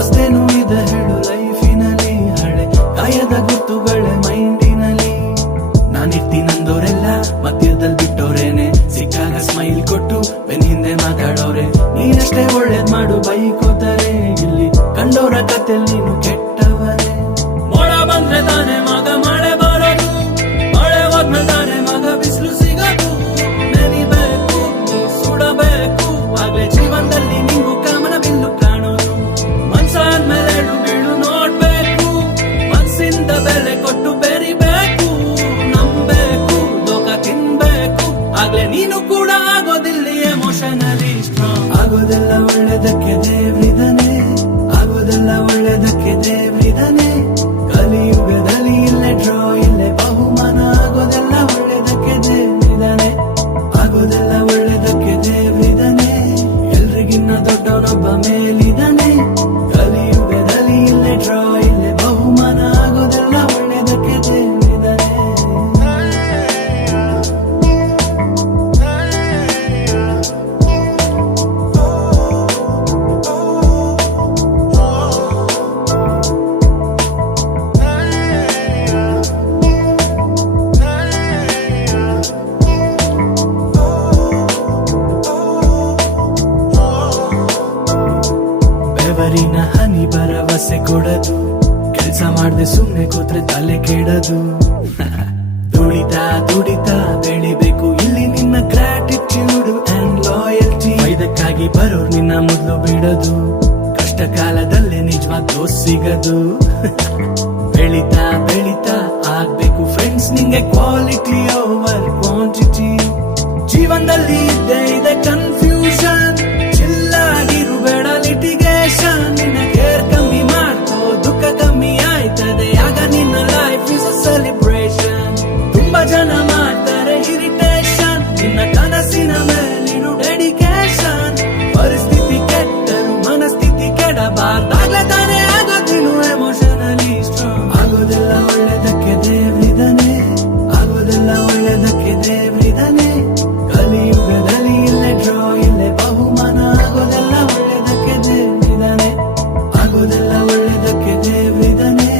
ಹೊಸದೇನು ಇದೆ ಹೇಳು ಲೈಫಿನಲ್ಲಿ, ಹಳೆ ಕಾಯದ ಗುರ್ತುಗಳೇ ಮೈಂಡಿನಲ್ಲಿ. ನಾನಿರ್ತೀನಂದೋರೆಲ್ಲ ಮಧ್ಯದಲ್ಲಿ ಬಿಟ್ಟೋರೇನೆ, ಸಿಕ್ಕಾಗ ಸ್ಮೈಲ್ ಕೊಟ್ಟು ಬೆನ್ ಹಿಂದೆ ಮಾತಾಡೋರೆ. ನೀನಷ್ಟೇ ಒಳ್ಳೇದ್ ಮಾಡು ಬೈಕೋತಾರೆ, ಇಲ್ಲಿ ಕಂಡೋರ ಕತೆಲ್ ನೀನು ಕೆಟ್ಟವರೇ. ಮೋಡ ಬಂದ್ರೆ ತಾನೆ ಮಗ ಮಳೆ ಬರೋದು, ಮಳೆ ಹೋದ್ಮೇಲೆ ತಾನೆ ಮಗ ಬಿಸಿಲು ಸಿಗೋದು. ನೆನಿಬೇಕು ನೀ ಸುಡಬೇಕು, ಆಗ್ಲೇ ಜೀವನದಲ್ಲಿ ನಿಂಗು ಕಾಮನ ಬಿಲ್ಲು ಕಾಣೋದು. ಮನ್ಸಾದ್ಮೇಲೆ ಎಡು ಬೀಳು ನೋಡ್ಬೇಕು, ಮನ್ಸಿಂದ ಬೆಲೆ ಕೊಟ್ಟು ಬೆರಿಬೇಕು. ನಂಬೇಕು ಲೋಕ ತಿನ್ಬೇಕು, ಆಗ್ಲೇ ನೀನು ಕೂಡ ಆಗೋದಿಲ್ಲಿ ಎಮೋಷನಲಿ ಸ್ಟ್ರಾಂಗ್. ಆಗೋದೆಲ್ಲ ಒಳ್ಳೇದಕ್ಕೆ ದೇವ್ರಿದಾನೆ, ಆಗೋದೆಲ್ಲ ಒಳ್ಳೇದಕ್ಕೆ ದೇವ್ರಿದಾನೆ. ಕಲಿಯುಗದಲ್ಲಿ ಇಲ್ಲೇ ಡ್ರಾ ಇಲ್ಲೇ ಬಹುಮಾನ, ಆಗೋದೆಲ್ಲ ಒಳ್ಳೇದಕ್ಕೆ ದೇವ್ರಿದಾನೆ, ಆಗೋದೆಲ್ಲ ಒಳ್ಳೇದಕ್ಕೆ ದೇವ್ರಿದಾನೆ. ಎಲ್ರಿಗಿನ್ನ ದೊಡ್ಡವನೊಬ್ಬ ಮೇಲಿದಾನೆ. ಕಲಿಯುಗದಲ್ಲಿ ಇಲ್ಲೇ ಡ್ರಾ ಇಲ್ಲೇ ಬಹುಮಾನ, ಆಗೋದೆಲ್ಲ ಒಳ್ಳೇದಕ್ಕೆ ದೇವ್ರಿದಾನೆ. ಬೆವರಿನ ಹನಿ ಭರವಸೆ ಕೊಡದು, ಕೆಲ್ಸ ಮಾಡ್ದೆ ಸುಮ್ನೆ ಕೂತ್ರೆ ತಲೆ ಕೆಡದು. ದುಡಿತಾ ದುಡಿತಾ ಬೆಳಿಬೇಕು ಇಲ್ಲಿ ನಿನ್ನ ಗ್ರಾಟಿಟ್ಯೂಡ್ ಅಂಡ್ ಲಾಯಲ್ಟಿ. ಇದಕ್ಕಾಗಿ ಬರೋರ್ ನಿನ್ನ ಮೊದಲು ಬಿಡದು, ಕಷ್ಟ ಕಾಲದಲ್ಲೇ ನಿಜವಾದ ದೋಸ್ತ್ ಸಿಗದು. ಬೆಳಿತಾ ಬೆಳಿತಾ ಆಗ್ಬೇಕು ಫ್ರೆಂಡ್ಸ್ ನಿಂಗೆ ಕ್ವಾಲಿಟಿ ಓವರ್ ಕ್ವಾಂಟಿಟಿ. ಜೀವನದಲ್ಲಿ ಇದ್ದೇ ಇದೆ ಕನ್ಫ್ಯೂಷನ್, ಚಿಲ್ಲಾಗಿರು ಬೇಡ ಲಿಟಿಗೇಷನ್. ನಿನ್ನ ಕೇರ್ ಕಮ್ಮಿ ಮಾಡ್ಕೋ ದುಃಖ ಕಮ್ಮಿ ಆಯ್ತದೆ, ಆಗ ನಿನ್ನ ಲೈಫ್ ಇಸ್ ಅ ಸೆಲಿಬ್ರೇಷನ್. ತುಂಬಾ ಜನ ಮಾಡ್ತಾರೆ ಇರಿಟೇಷನ್, ನಿನ್ನ ಕನಸಿನ ಮೇಲಿರು ಡೆಡಿಕೇಶನ್. ಪರಿಸ್ಥಿತಿ ಕೆಟ್ಟರು ಮನಸ್ಥಿತಿ ಕೆಡಬಾರ್ದಾಗ್ಲೇ ತಾನೇ ಆಗೋದಿನು ಎಮೋಷನಲಿ ಸ್ಟ್ರಾಂಗ್. ಆಗೋದೆಲ್ಲ ಒಳ್ಳೇದಕ್ಕೆ ದೇವ್ರಿದಾನೆ, ಆಗೋದೆಲ್ಲ ಒಳ್ಳೇದಕ್ಕೆ ದೇವ್ರಿದಾನೆ. ಕಲಿಯುಗದಲ್ಲಿ ಇಲ್ಲೇ ಡ್ರಾ ಇಲ್ಲೇ ಬಹುಮಾನ, ಆಗೋದೆಲ್ಲ ಒಳ್ಳೇದಕ್ಕೆ ದೇವ್ರಿದಾನೆ, ಆಗೋದೆಲ್ಲ ಒಳ್ಳೇದಕ್ಕೆ ದೇವ್ರಿದಾನೆ.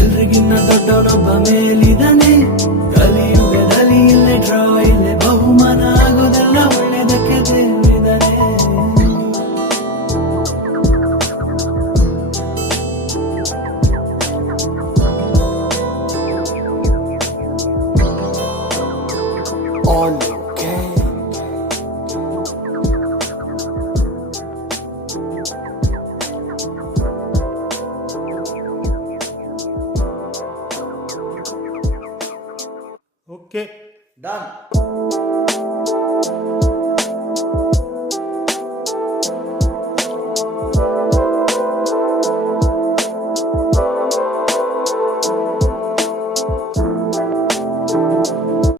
ಎಲ್ರಿಗಿನ್ನ ದೊಡ್ಡವನೊಬ್ಬ ಮೇಲಿದಾನೆ. ಕಲಿಯುಗದಲ್ಲಿ ಇಲ್ಲೇ ಡ್ರಾ ಇಲ್ಲೇ ಬಹುಮಾನ, ಆಗೋದೆಲ್ಲ ಒಳ್ಳೇದಕ್ಕೆ ದೇವ್ರಿದಾನೆ. All okay. Okay, done.